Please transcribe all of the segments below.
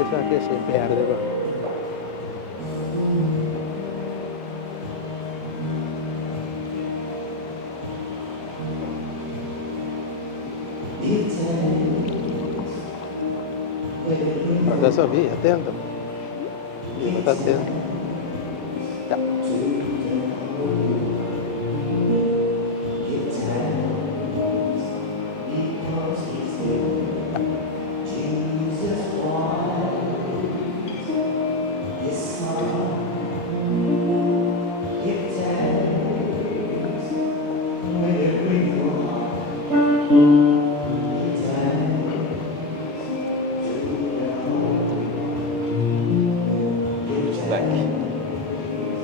empieza que se pierde. Adesso via, attento. Sta attento. Ya.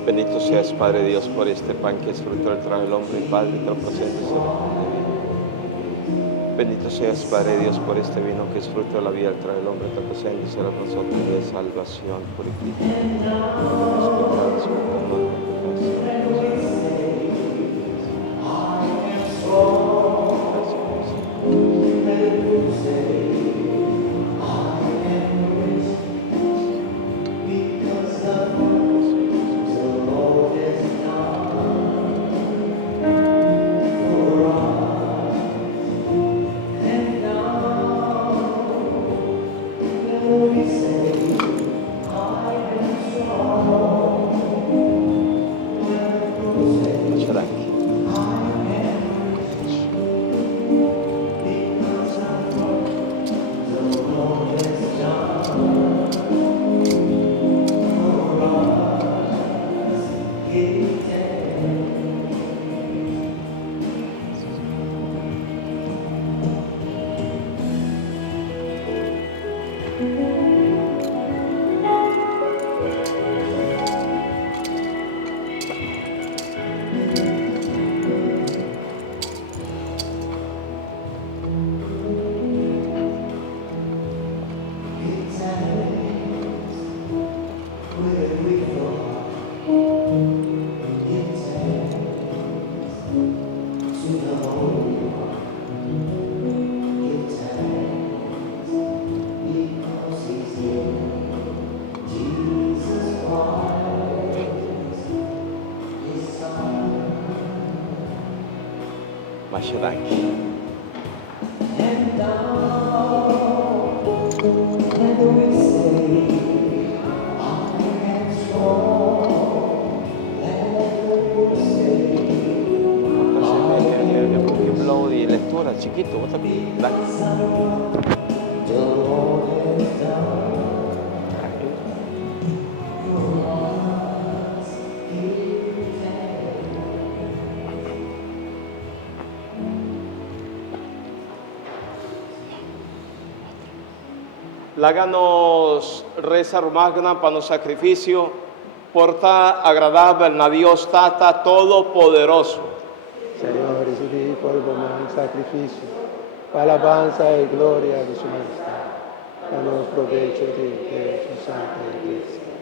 Bendito seas, Padre Dios, por este pan que es fruto del trabajo del hombre y Padre, te lo presento este pan de vida. Bendito seas, Padre Dios, por este vino que es fruto de la vida del trabajo del hombre, te presento y será nosotros de salvación, purifica. Los pecados, chiquito, vos también. Láganos reza romagna para los sacrificio, porta agradable a Dios Tata Todopoderoso. Señor, recibí polvo un sacrificio, para alabanza y gloria de su majestad, para los provechos de su santa iglesia.